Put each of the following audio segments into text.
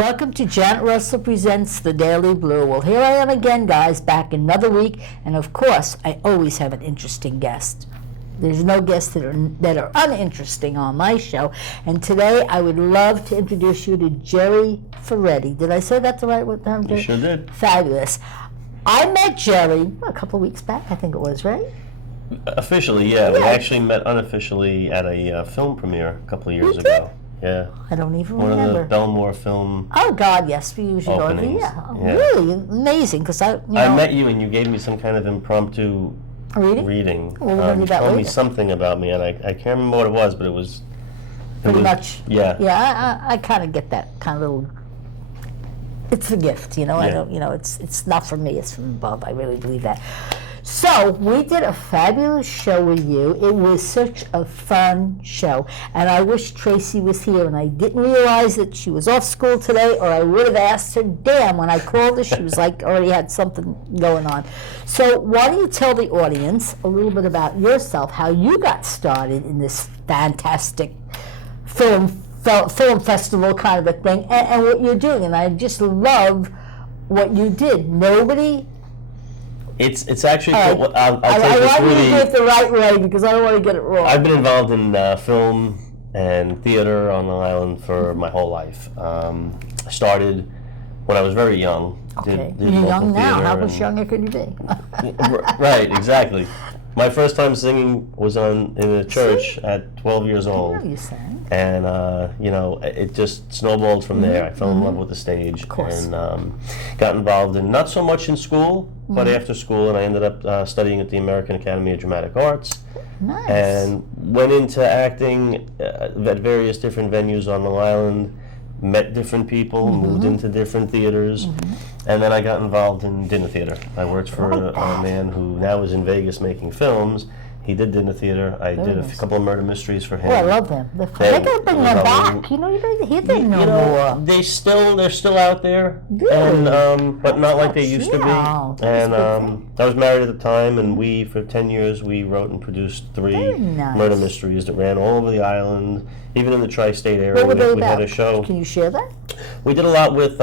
Welcome to Janet Russell Presents The Daily Blue. Well, here I am again, guys, back another week, and of course, I always have an interesting guest. There's no guests that are uninteresting on my show, and today I would love to introduce you to Jerry Ferretti. Did I say that the right time? You sure did. Fabulous. I met Jerry a couple of weeks back, I think it was, right? Officially, yeah. We actually met unofficially at a film premiere a couple of years We ago. Yeah. I don't even One remember. of the Belmore film Oh God, yes, we usually go. openings. Yeah, Yeah. really amazing. Because I met you and you gave me some kind of impromptu reading. Well, we're gonna do You that told me later. something about me, and I can't remember what it was, but it was Pretty much. Yeah. Yeah, I kind of get that kind of little. It's a gift, you know. I Yeah. don't, you know, it's not from me. It's from above. I really believe that. So we did a fabulous show with you. It was such a fun show, and I wish Tracy was here. And I didn't realize that she was off school today, or I would have asked her. Damn, when I called her, she was like already had something going on. So why don't you tell the audience a little bit about yourself, how you got started in this fantastic film festival kind of a thing, and what you're doing. And I just love what you did. Nobody. It's actually. All right. Well, I'll I take this want you to really. do it the right way because I don't want to get it wrong. I've been involved in film and theater on Long Island for my whole life. I started when I was very young. Okay, Did you're local young now. theater How much and- younger could you be? Right, exactly. My first time singing was in a church at 12 years I old. know you sang. And, it just snowballed from there. I fell in love with the stage. Of course. And got involved in, not so much in school, but after school. And I ended up studying at the American Academy of Dramatic Arts. Nice. And went into acting at various different venues on Long Island. Met different people, moved into different theaters, and then I got involved in dinner theater. I worked for a man who now is in Vegas making films. He did dinner theater. I did a couple of murder mysteries for him. Oh, I love them. They're fun. They gotta bring them back. You know, you don't hear them no more. they're still out there, Really? and but not like they used to be. Yeah, that's And a good thing. I was married at the time, and for 10 years we wrote and produced 3 Very nice. murder mysteries that ran all over the island, even in the tri-state area. What were they we had about? a show. Can you share that? We did a lot with,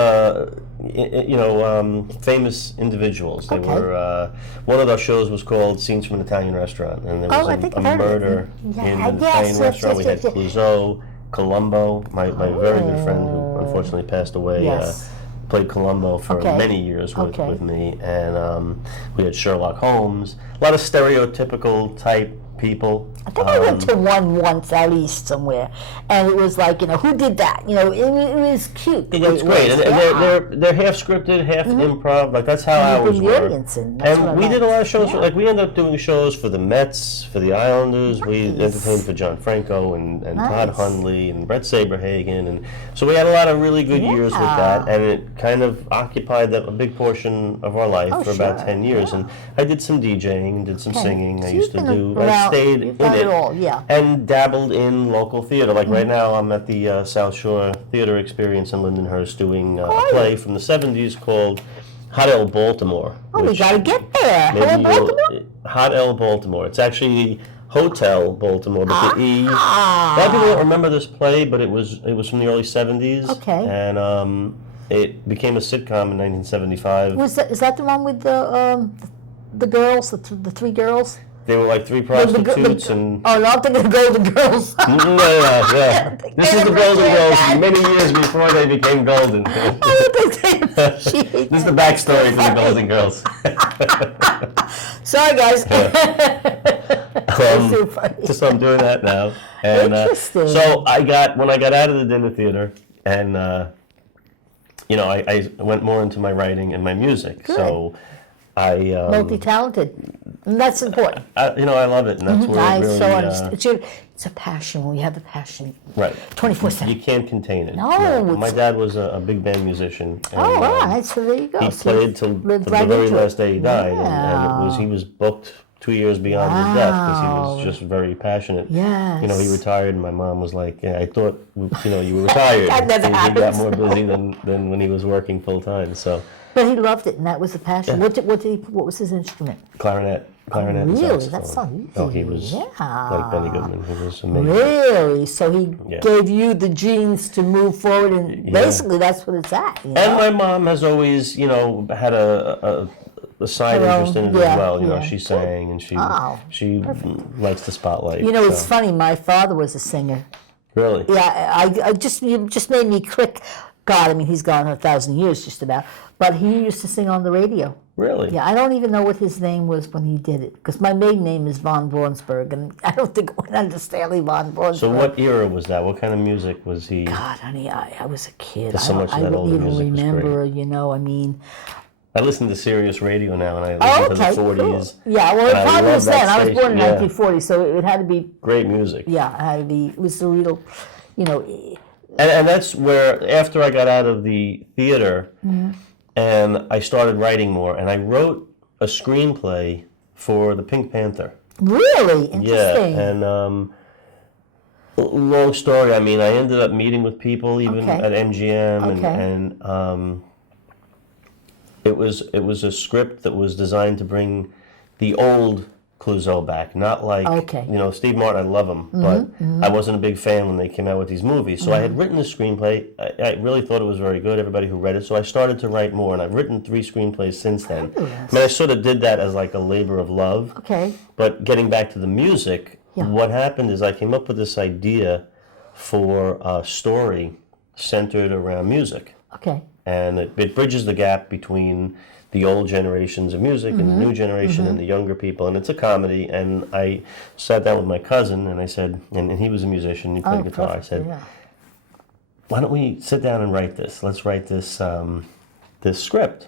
famous individuals. They Okay. were. One of those shows was called Scenes from an Italian Restaurant, and there was I think a I've heard of it. murder Yeah, in an yes, Italian yes, restaurant. yes, We had yes. Clouseau, Columbo, my very good friend who unfortunately passed away. Yes. Played Columbo for Okay. many years Okay. with me, and we had Sherlock Holmes. A lot of stereotypical type people. I think I went to one once at least somewhere, and it was like, you know, who did that? You know, it was cute. the way It's great, was. and Yeah. they're half scripted, half improv. Like that's how And you ours bring the were. audience in. That's what I And we did a like. lot of shows. Yeah. Like we ended up doing shows for the Mets, for the Islanders. We Nice. entertained for John Franco and Todd Nice. Hundley and Brett Saberhagen, and so we had a lot of really good years with Yeah. that. And it kind of occupied a big portion of our life Oh, for about sure. 10 years. Yeah. And I did some DJing and did some Okay. singing. So I you've used to been do. I around- stayed you've in done it. it all, yeah. And dabbled in local theater. Like right now, I'm at the South Shore Theater Experience in Lindenhurst doing a play from the 70s called Hot L Baltimore. Oh, we which gotta get there. maybe Hello, you'll- Baltimore? Hot L Baltimore. It's actually Hotel Baltimore, but the E. A lot of people don't remember this play, but it was from the early 70s. Okay. And it became a sitcom in 1975. Is that the one with the girls, the 3 girls? They were like 3 The- prostitutes and. Oh, no, I'm thinking of Golden Girls. Yeah. This is the Golden appreciate Girls that. many years before they became golden. I don't think they appreciate This is the that. backstory for the Golden Girls. Sorry, guys. That's too funny. So I'm doing that now. And Interesting. so when I got out of the dinner theater, and I went more into my writing and my music. Good. So I Multi-talented. And that's important. I love it, and that's where I it really so understand. It's a passion when you have a passion. right. 24/7. You can't contain it. No, My it's- dad was a big band musician. And, Oh, all right. So there you go. He So played you till lived the right very into last it. day he died, and Yeah. he was booked 2 years beyond his death because he was Wow. just very passionate. Yes. He retired, and my mom was like, "Yeah, I thought, you were retired." That never he got happens. more busy than when he was working full time. So, But he loved it, and that was the passion. Yeah. What was his instrument? Clarinet and Really? saxophone. That's not easy. Oh, he was Yeah. like Benny Goodman. He was amazing. Really? So he Yeah. gave you the genes to move forward, and Yeah. basically that's what it's at. You know? And my mom has always, had a side Her interest in own- it yeah, as well. yeah. She sang and she Oh, likes the spotlight. You know, it's so. funny. My father was a singer. Really? Yeah, you just made me click. God, I mean, he's gone 1,000 years just about. But he used to sing on the radio. Really? Yeah, I don't even know what his name was when he did it, because my maiden name is von Braunsberg, and I don't think it went under Stanley von Braunsberg. So what era was that? What kind of music was he? God, honey, I was a kid. There's so much of I that don't older even music was remember, I mean. I listen to Sirius Radio now, and I Oh, listen okay, to the 40s. cool. Yeah, well, it and I probably love was that then. I was born in station, yeah. 1940, so it had to be, Great music. yeah, it had to be, it was the real, And that's where, after I got out of the theater, and I started writing more, and I wrote a screenplay for the Pink Panther. really Yeah, interesting. and long story. I mean, I ended up meeting with people even Okay. at MGM, Okay. and it was a script that was designed to bring the old Clouseau back, not like Okay. Steve Martin. I love him, but I wasn't a big fan when they came out with these movies. So I had written the screenplay. I really thought it was very good. Everybody who read it, so I started to write more, and I've written 3 screenplays since then. Fabulous. I mean, I sort of did that as like a labor of love. Okay. But getting back to the music, Yeah. what happened is I came up with this idea for a story centered around music. Okay. And it bridges the gap between the old generations of music and the new generation and the younger people. And it's a comedy. And I sat down with my cousin and I said, and he was a musician, he played guitar. Perfect, I said, yeah. why don't we sit down and write this? Let's write this this script.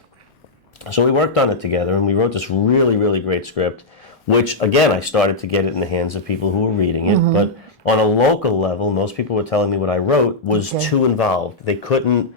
So we worked on it together, and we wrote this really, really great script, which, again, I started to get it in the hands of people who were reading it. But on a local level, most people were telling me what I wrote was too involved. They couldn't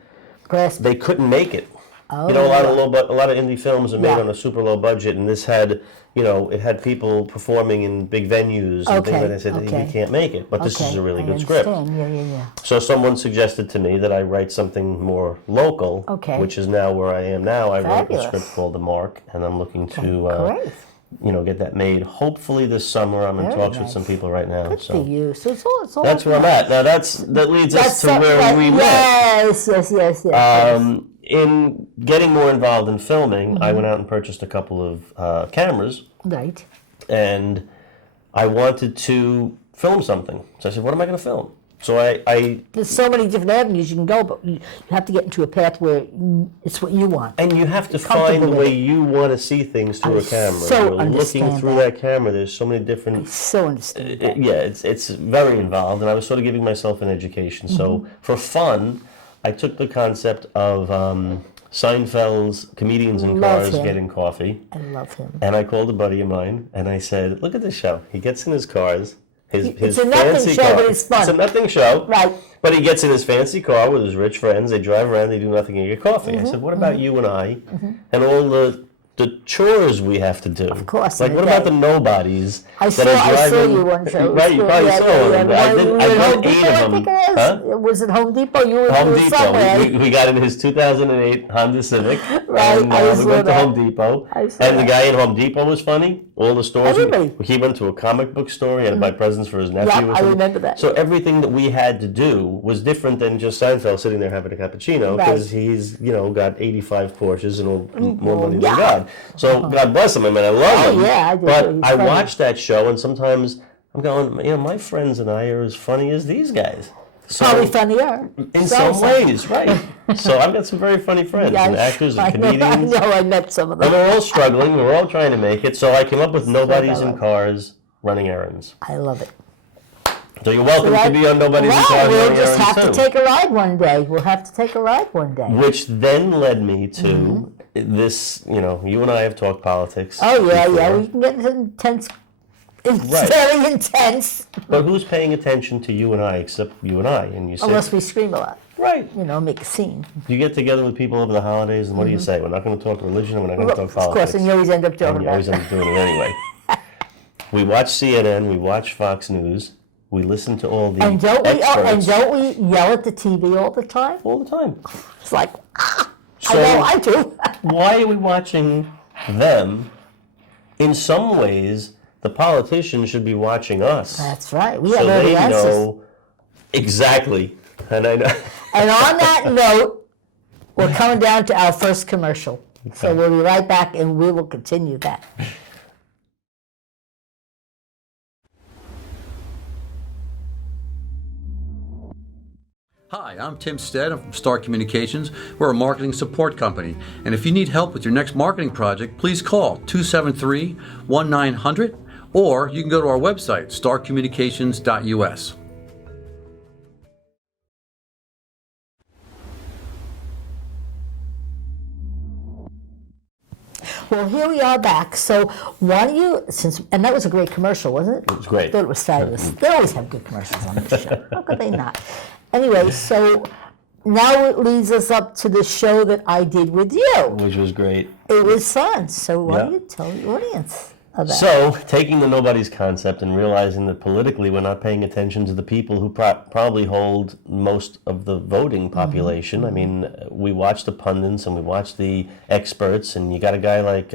make it. Oh, A lot of indie films are made Yeah. on a super low budget, and this had, it had people performing in big venues and things like that. I said, Okay. we can't make it, but this is a really I good script. understand. Yeah. So someone suggested to me that I write something more local, Okay. which is now where I am now. I wrote Fabulous. a script called The Mark, and I'm looking to, Great. get that made. Hopefully this summer. I'm in Very talks with nice. some people right now. Good for So you. So it's all that's where I'm at. Now that leads us to where we met. Yes. In getting more involved in filming, I went out and purchased a couple of cameras, Right. and I wanted to film something. So I said, what am I going to film? So I There's so many different avenues you can go, but you have to get into a path where it's what you want. and you have to Comfortable find the with way it. you want to see things through a camera. so You're looking understand through that. that camera. There's so many different. So understand that. It's very involved, and I was sort of giving myself an education. Mm-hmm. So for fun, I took the concept of Seinfeld's comedians in Love cars him. getting coffee, I love him. and I called a buddy of mine, and I said, "Look at this show. He gets in his cars." His a nothing fancy show, car. but it's fun. It's a nothing show. Right. But he gets in his fancy car with his rich friends. They drive around. They do nothing and get coffee. Mm-hmm. I said, "What about you and I, and all the chores we have to do? Of course, Like, in what a about day. the nobodies I that are saw driving? you one show. Right, you probably saw him. I We did were at Home 8 Depot, of I them. think it was. Huh? Was it Home Depot? You were Home in Depot. somewhere. We got in his 2008 Honda Civic, Right, and I we saw went to that. Home Depot. I saw And the that. guy in Home Depot was funny. All the stores. Everybody. He went to a comic book store. He had to buy presents for his nephew. Yep, or I something. remember that. So everything that we had to do was different than just Seinfeld sitting there having a cappuccino, because Right. he's got 85 Porsches and more money yeah. than God. So God bless him. I mean, I love him. yeah, I do But too. He's I funny. watched that show, and sometimes I'm going, my friends and I are as funny as these guys. So, Probably funnier. in some ways, right. So I've got some very funny friends, and actors and comedians. I know, I met some of And them. we're all struggling. We're all trying to make it. So I came up with Nobody's in valid. Cars Running Errands. I love it. So you're welcome to be on Nobody's in Well, Cars we'll Running just have Errands to too. take a ride one day. We'll have to take a ride one day. Which then led me to Mm-hmm. this, you and I have talked politics. Oh, yeah, before. we can get intense. It's Right. very intense. But who's paying attention to you and I except you and I? And you say, Unless we scream a lot. right. Make a scene. You get together with people over the holidays, and what do you say? We're not going to talk religion, and we're not going to talk Of politics. course, and you always end up And talking you always about end up doing it anyway. We watch CNN, we watch Fox News, we listen to all the And don't experts we yell at the TV all the time? all the time. It's like, I I know I do. Why are we watching them? In some ways, the politicians should be watching us. That's right. We So have all they the answers. know exactly. And I know. And on that note, we're coming down to our first commercial. So we'll be right back and we will continue that. Hi, I'm Tim Stead. I'm from Star Communications. We're a marketing support company. And if you need help with your next marketing project, please call 273-1900 or you can go to our website, starcommunications.us. Well, here we are back. So why don't you, and that was a great commercial, wasn't it? It was great. I thought it was fabulous. They always have good commercials on this show. How could they not? Anyway, so now it leads us up to the show that I did with you. Which was great. It was fun. So why don't Yeah. you tell the audience about it? So, taking the nobody's concept and realizing that politically we're not paying attention to the people who probably hold most of the voting population. I mean, we watch the pundits and we watch the experts, and you got a guy like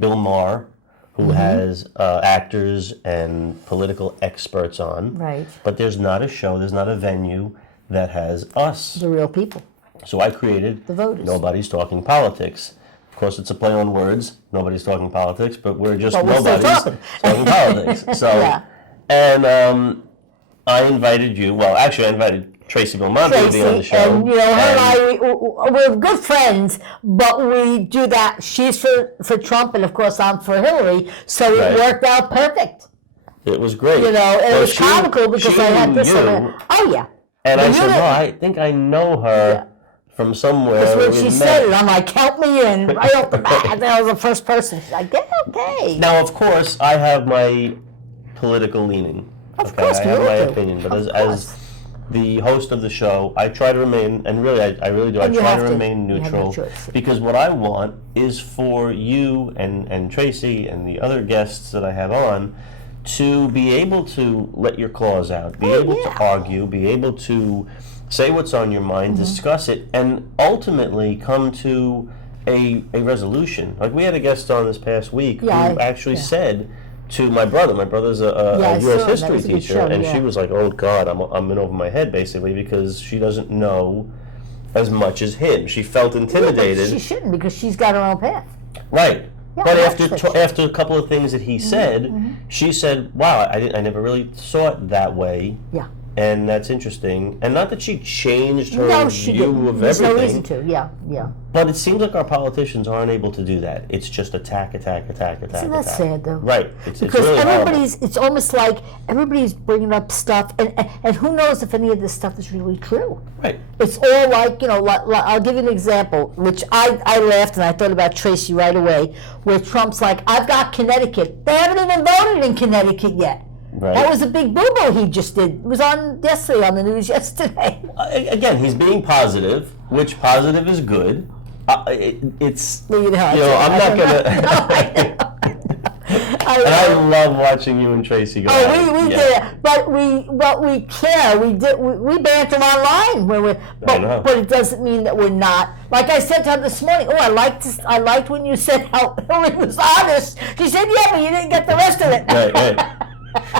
Bill Maher, who has actors and political experts on. Right. But there's not a show, there's not a venue that has us. The real people. So I created The voters. Nobody's Talking Politics. Of course, it's a play on words. Nobody's talking politics, but we're just But we're still nobody's talking. politics. So, Yeah. and I invited you. Well, actually, I invited Tracy Belmonte to be on the show. And you know, her and I, we're good friends, but we do that. She's for Trump, and of course I'm for Hillary, so Right. it worked out perfect. It was great. You know, and Well, it was she- comical because she I had knew this. you, Oh yeah. and I Well, said, you "No, know- I think I know her from somewhere." That's when we she met." said it. I'm like, count me in right off the bat. And I was the first person. She's like, yeah, okay. Now, of course, I have my political leaning. Of course, I we have all my do. opinion, but Of as course. the host of the show, I try to remain, and really, I really do. And I you try have to to. remain You have no neutral choice. because what I want is for you and Tracy and the other guests that I have on to be able to let your claws out, be able yeah. to argue, be able to say what's on your mind, Mm-hmm. discuss it, and ultimately come to a resolution. Like we had a guest on this past week Yeah, who actually yeah. said to my brother. My brother's Yeah, I a saw U.S. it. That history was a good teacher, show, and yeah. she was like, "Oh God, I'm in over my head," basically, because she doesn't know as much as him. She felt Yeah, intimidated. but she shouldn't because she's got her own path. Right. Yeah, But that's after what after a couple of things that he said, she said, "Wow, I never really saw it that way." Yeah. And that's interesting. And not that she changed her No, she view didn't. of There's no everything, reason to. Yeah, yeah. but it seems like our politicians aren't able to do that. It's just attack, attack, attack, attack, Isn't that attack. sad, though? Right. It's Because really horrible. it's almost like everybody's bringing up stuff, and who knows if any of this stuff is really true. Right. It's all like, you know, I'll give you an example, which I laughed and I thought about Tracy right away, where Trump's like, I've got Connecticut. They haven't even voted in Connecticut yet. Right. That was a big boo-boo he just did. It was on yesterday, on the news yesterday. Again, he's being positive, which positive is good. It's You know, I'm not gonna. And I I love watching you and Tracy go. Oh, at it. we Yeah. did, but we care. We banter online when we, know. but it doesn't mean that we're not. Like I said to her this morning, oh, I liked when you said how Hillary was honest. She said, yeah, but you didn't get the rest of it. Right.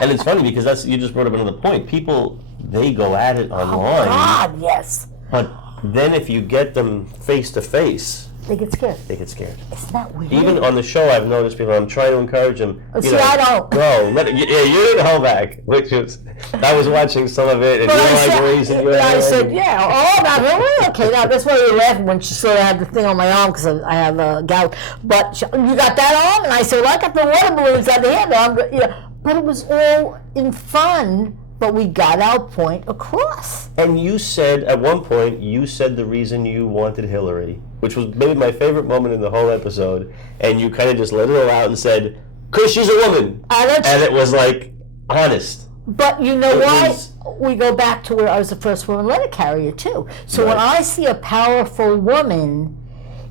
And it's funny because you just brought up another point. People, they go at it online, God, yes, but then if you get them face to face, they get scared. they get scared. Isn't that weird? Even on the show, I've noticed people. I'm trying to encourage them. See, I don't. No, you didn't hold back. Which was, I was watching some of it, and But you're like raising your I hand. said, yeah, oh, about Hillary? Okay, now that's why we were laughing when she said I had the thing on my arm because I have gout. But you got that on? And I said, well, I got the water balloons on the hand. You know, but it was all in fun, but we got our point across. And you said, at one point, you said the reason you wanted Hillary, which was maybe my favorite moment in the whole episode, and you kind of just let it all out and said, because she's a woman. And it was like, honest. But you know It why? was- We go back to where I was the first woman letter carrier, too. So when Right. I see a powerful woman,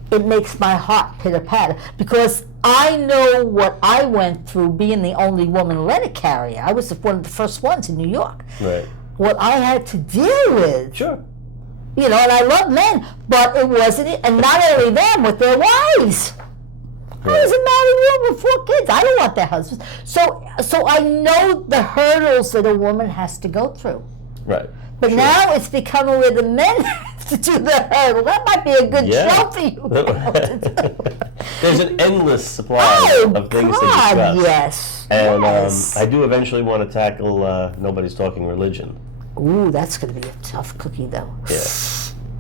it makes my heart pitter-patter because I know what I went through being the only woman letter carrier. I was one of the first ones in New York. Right. What I had to deal with, Sure. You know, and I love men, but it wasn't, and not only them, with their wives. I was a married woman with 4 kids. I don't want their husbands. So I know the hurdles that a woman has to go through. Right. But Sure. now it's becoming where the men have to do the hurdle. That might be a good Yeah. show for you. now to do. There's an endless supply Oh, of things God, to discuss. yes. And yes. I do eventually want to tackle Nobody's Talking Religion. Ooh, that's going to be a tough cookie, though. Yeah.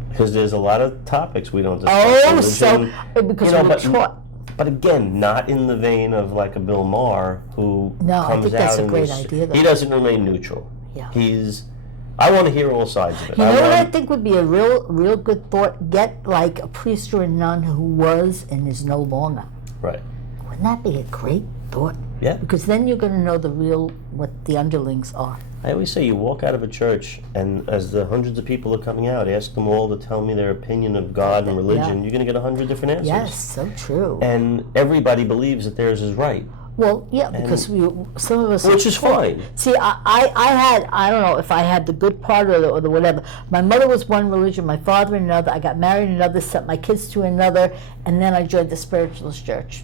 Because there's a lot of topics we don't discuss. Oh, so, Religion, because you know, we were taught. But again, not in the vein of like a Bill Maher who No, I comes think that's out a and great is- idea, though. he doesn't remain neutral. Yeah. I want to hear all sides of it. You know what I want- think would be a real good thought? Get like a priest or a nun who was and is no longer. Right. Wouldn't that be a great thought? Yeah. Because then you're going to know what the underlings are. I always say you walk out of a church, and as the hundreds of people are coming out, ask them all to tell me their opinion of God and religion. Yeah. You're going to get 100 different answers. Yes, so true. And everybody believes that theirs is right, Well, yeah, because some of us, which is fine. See, I don't know if I had the good part or the whatever. My mother was one religion, my father another. I got married in another, sent my kids to another, and then I joined the spiritualist church.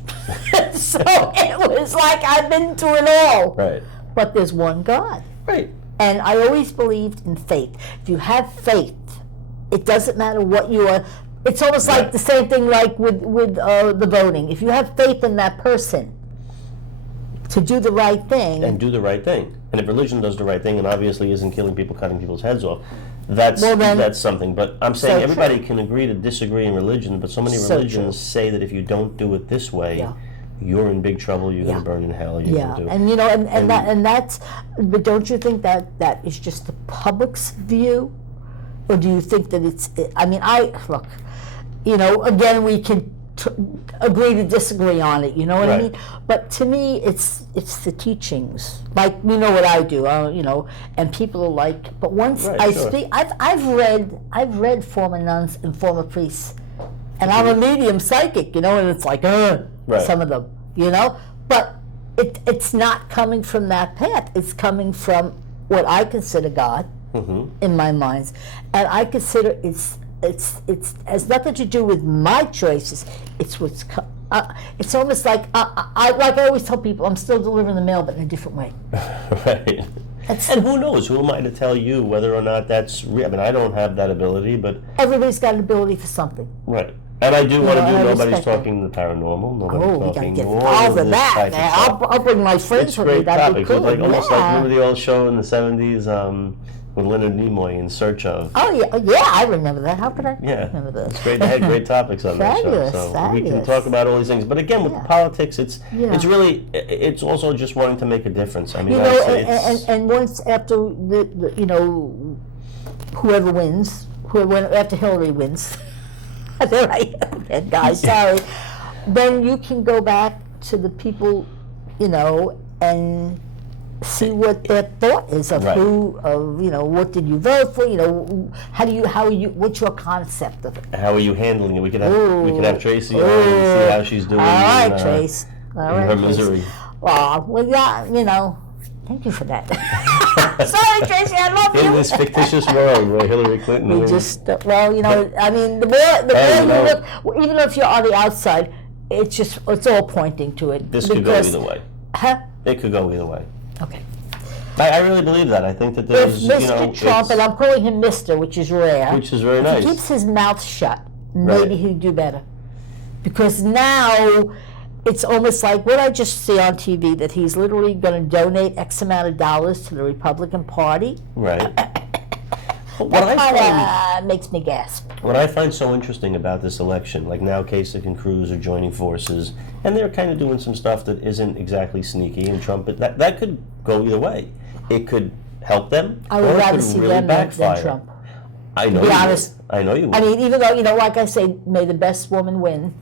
So it was like I've been through it all. Right. But there's one God. Right. And I always believed in faith. If you have faith, it doesn't matter what you are. It's almost like the same thing like with the voting. If you have faith in that person to do the right thing. And do the right thing. And if religion does the right thing and obviously isn't killing people, cutting people's heads off, that's something. But I'm saying everybody can agree to disagree in religion, but so many religions say that if you don't do it this way, you're in big trouble, you're going to burn in hell, you're going to do it. And you know, and that's, but don't you think that is just the public's view? Or do you think that look, you know, again, we can agree to disagree on it, you know what I mean? But to me, it's the teachings. Like, you know what I do, you know, and people are like, but once speak, I've read former nuns and former priests, and I'm a medium psychic, you know, and it's like, some of them, you know, but it's not coming from that path. It's coming from what I consider God in my mind, and I consider it's has nothing to do with my choices. It's what's it's almost like I always tell people, I'm still delivering the mail, but in a different way. Right. And who knows? Who am I to tell you whether or not that's real? I mean, I don't have that ability, but everybody's got an ability for something. Right. And I do want to do I Nobody's respect Talking the Paranormal. Nobody's we got to Talking get all involved of in this that. type of Man. stuff. I'll bring my friends It's with me. great That'd be topics. cool. It's like almost like remember the old show in the 70s with Leonard Nimoy, In Search of. Oh yeah, I remember that. How could I remember that? It's great. They had great topics on that show. Fabulous, So we can fabulous. talk about all these things. But again, with politics, it's really, it's also just wanting to make a difference. I mean, You I know, say and once after the you know, whoever wins, after Hillary wins, there I am, that guy, sorry, then you can go back to the people, you know, and see what their thought is of you know, what did you vote for, you know, what's your concept of it? how are you handling it? We could have Tracy on and see how she's doing. All right, Trace. All in right, her Trace. misery. Well, yeah, you know, thank you for that. Sorry, Tracy, I love you. In this fictitious world where Hillary Clinton We wins. just, well, you know, I mean, the more you look, even if you're on the outside, it's all pointing to it. This could go either way. Huh? It could go either way. Okay. I really believe that. I think that there's, If Mr. Trump, and I'm calling him Mr., which is rare, which is very if nice. he keeps his mouth shut, maybe he'd do better. Because now it's almost like what I just see on TV, that he's literally going to donate X amount of dollars to the Republican Party. Right. What That makes me gasp. What I find so interesting about this election, like now Kasich and Cruz are joining forces, and they're kind of doing some stuff that isn't exactly sneaky, and Trump, that could go either way. It could help them, I or would it rather could see really them backfire. than Trump. I know be you honest. would. I know you would. I mean, even though, you know, like I say, may the best woman win.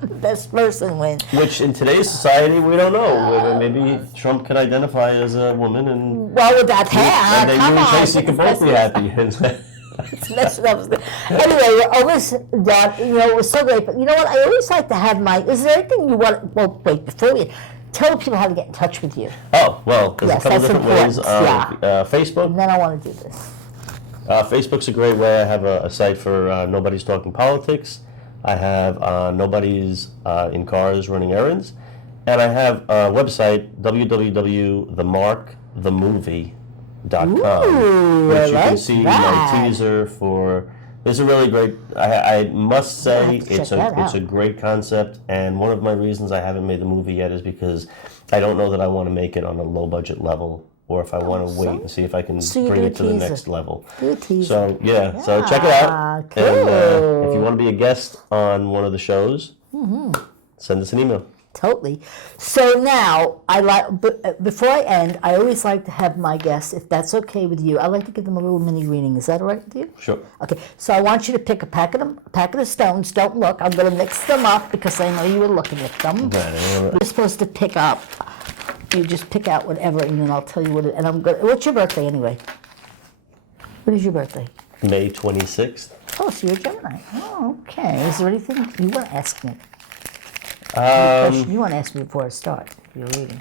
The best person win. Which in today's society, we don't know. Maybe Trump could identify as a woman, and Well, with that hair, and then come you and on. Casey can both be happy. It's messing up. Anyway, always, Dad, you know, it was so great. But you know what? I always like to have is there anything you want, well, wait, before we, tell people how to get in touch with you. Oh, well, there's Yes, a couple that's different ways. important, Facebook. And then I want to do this. Facebook's a great way. I have a site for Nobody's Talking Politics. I have Nobody's in Cars Running Errands. And I have a website, www.themarkthemovie.com, Ooh, which I you can like see that. my teaser for. It's a really great. I must I'll say have to check it's that a out. great concept, and one of my reasons I haven't made the movie yet is because I don't know that I want to make it on a low budget level, or if I want to wait and see if I can so you bring do a it to the teaser. next level. Do a teaser. So yeah, so check it Yeah, out. cool. And if you want to be a guest on one of the shows, send us an email. Totally. So now, before I end, I always like to have my guests, if that's okay with you, I like to give them a little mini reading. Is that all right with you? Sure. Okay, so I want you to pick a packet of stones. Don't look. I'm going to mix them up because I know you were looking at them. You're supposed to pick up. You just pick out whatever, and then I'll tell you what it. And I'm going. What's your birthday anyway? What is your birthday? May 26th. Oh, so you're a Gemini. Oh, okay. Is there anything you want to ask me? Um, You want to ask me before I start your reading?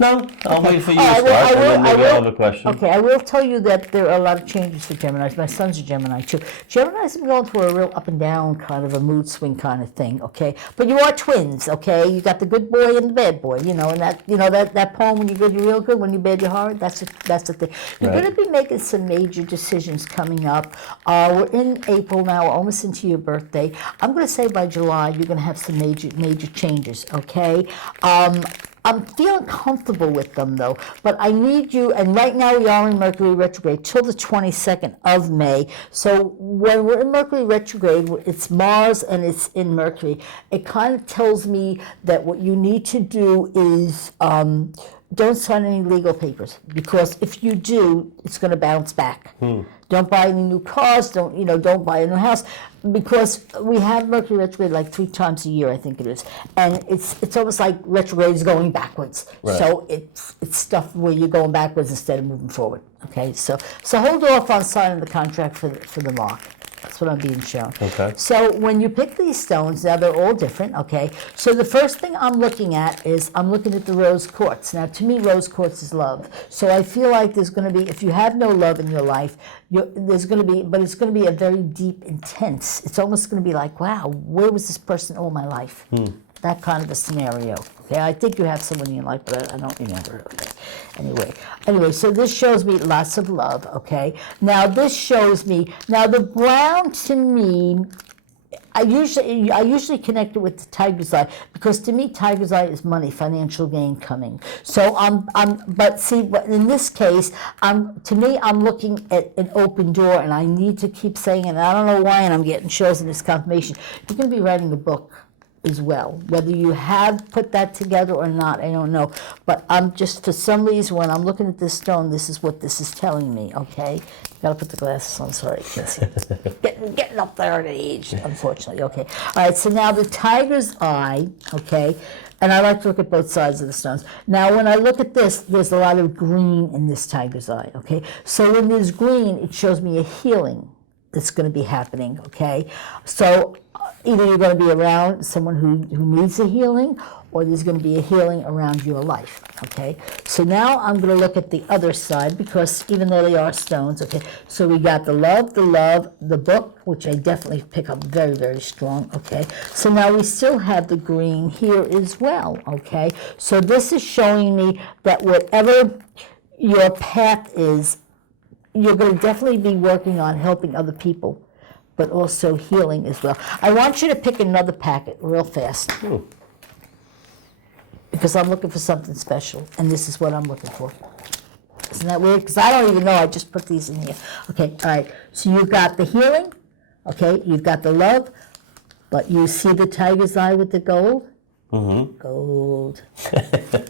No, I'll wait for you Oh, to I will- start, I and will- then maybe I will- I'll have a question. Okay, I will tell you that there are a lot of changes for Geminis. My son's a Gemini too. Geminis have been going through a real up and down kind of a mood swing kind of thing, okay? But you are twins, okay? You got the good boy and the bad boy, and that poem, when you're good, you're real good, when you're bad, you're hard. That's the thing. You're Right. going to be making some major decisions coming up. We're in April now, almost into your birthday. I'm going to say by July, you're going to have some major changes, okay? I'm feeling comfortable with them though, but I need you, and right now we are in Mercury retrograde till the 22nd of May. So when we're in Mercury retrograde, it's Mars and it's in Mercury. It kind of tells me that what you need to do is don't sign any legal papers, because if you do, it's going to bounce back. Don't buy any new cars. Don't buy a new house, because we have Mercury retrograde like 3 times a year, I think it is, and it's almost like retrograde is going backwards. Right. So it's stuff where you're going backwards instead of moving forward. Okay, so hold off on signing the contract for the mark. That's what I'm being shown. Okay. So when you pick these stones, now they're all different, okay? So the first thing I'm looking at is I'm looking at the rose quartz. Now, to me, rose quartz is love. So I feel like there's going to be, if you have no love in your life, there's going to be, but it's going to be a very deep, intense. It's almost going to be like, wow, where was this person all my life? That kind of a scenario. Okay, I think you have someone in your life, but I don't remember. Okay. Anyway, so this shows me lots of love. Okay. Now this shows me. Now the brown to me, I usually connect it with the tiger's eye, because to me tiger's eye is money, financial gain coming. So but in this case, to me I'm looking at an open door, and I need to keep saying it. And I don't know why, and I'm getting chills in this confirmation. You're going to be writing a book as well. Whether you have put that together or not, I don't know. But I'm just, for some reason, when I'm looking at this stone, this is what this is telling me, okay? Gotta put the glasses on, sorry, you can't see. Getting up there at age, unfortunately, okay. All right, so now the tiger's eye, okay, and I like to look at both sides of the stones. Now, when I look at this, there's a lot of green in this tiger's eye, okay? So when there's green, it shows me a healing that's going to be happening, okay? So either you're going to be around someone who needs a healing, or there's going to be a healing around your life, okay? So now I'm going to look at the other side, because even though they are stones, okay, so we got the love, the book, which I definitely pick up very, very strong, okay? So now we still have the green here as well, okay? So this is showing me that whatever your path is, you're going to definitely be working on helping other people, but also healing as well. I want you to pick another packet real fast, because I'm looking for something special, and this is what I'm looking for. Isn't that weird? Because I don't even know, I just put these in here. Okay, all right, so you've got the healing, okay, you've got the love, but you see the tiger's eye with the gold? Gold.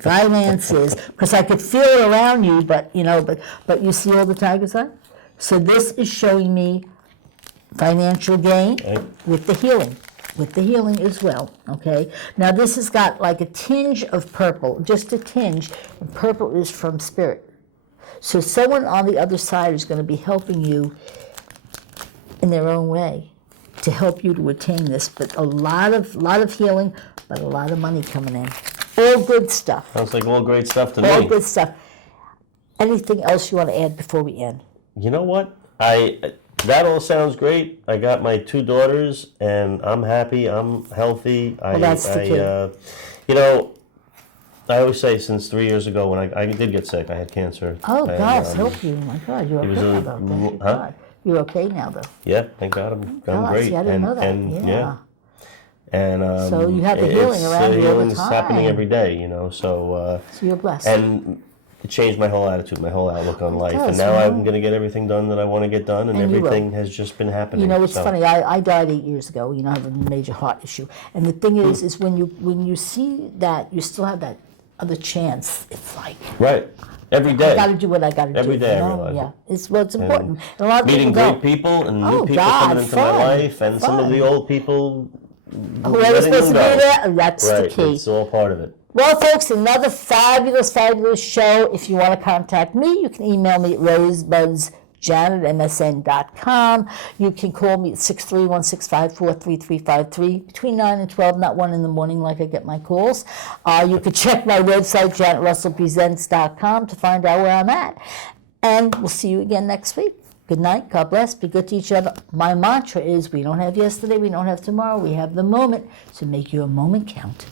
Finances, because I could feel it around you, but you see all the tiger's eye? So this is showing me financial gain with the healing as well, okay? Now this has got like a tinge of purple, just a tinge, and purple is from spirit. So someone on the other side is going to be helping you in their own way to help you to attain this, but a lot of healing, but a lot of money coming in. All good stuff. Sounds like all great stuff to All me. good stuff. Anything else you want to add before we end? you know what? That all sounds great. I got my 2 daughters, and I'm happy. I'm healthy. that's the key. You know, I always say since 3 years ago when I did get sick, I had cancer. Oh, and, God, help you. My God, you're it was okay a- now, though. Thank you, huh? God. You're okay now, though. Yeah, thank God I'm great. See, I didn't know that. And, Yeah. And So you have the healing it's, around you all the healing's happening time. every day, you know. So So you're blessed. and it changed my whole attitude, my whole outlook on life. does, And now you know? I'm going to get everything done that I want to get done, and And you will. everything has just been happening. You know, it's so. funny. I died 8 years ago. You know, I have a major heart issue, and the thing is when you see that you still have that other chance, it's like Right. Every I day. got to do what I got to do. Every day you I know? realize Yeah, it. it's important. And a lot of Meeting people great don't. people and new Oh, people God, coming into my fun, life, and some of the fun. old people. Whoever's letting supposed to be them go. there, that's Right. the key. It's all part of it. Well, folks, another fabulous, fabulous show. If you want to contact me, you can email me at rosebudsjanet@msn.com. You can call me at 631-654-3353 between 9 and 12, not 1 in the morning like I get my calls. You can check my website, janetrussellpresents.com, to find out where I'm at. And we'll see you again next week. Good night. God bless. Be good to each other. My mantra is we don't have yesterday, we don't have tomorrow, we have the moment. So make your moment count.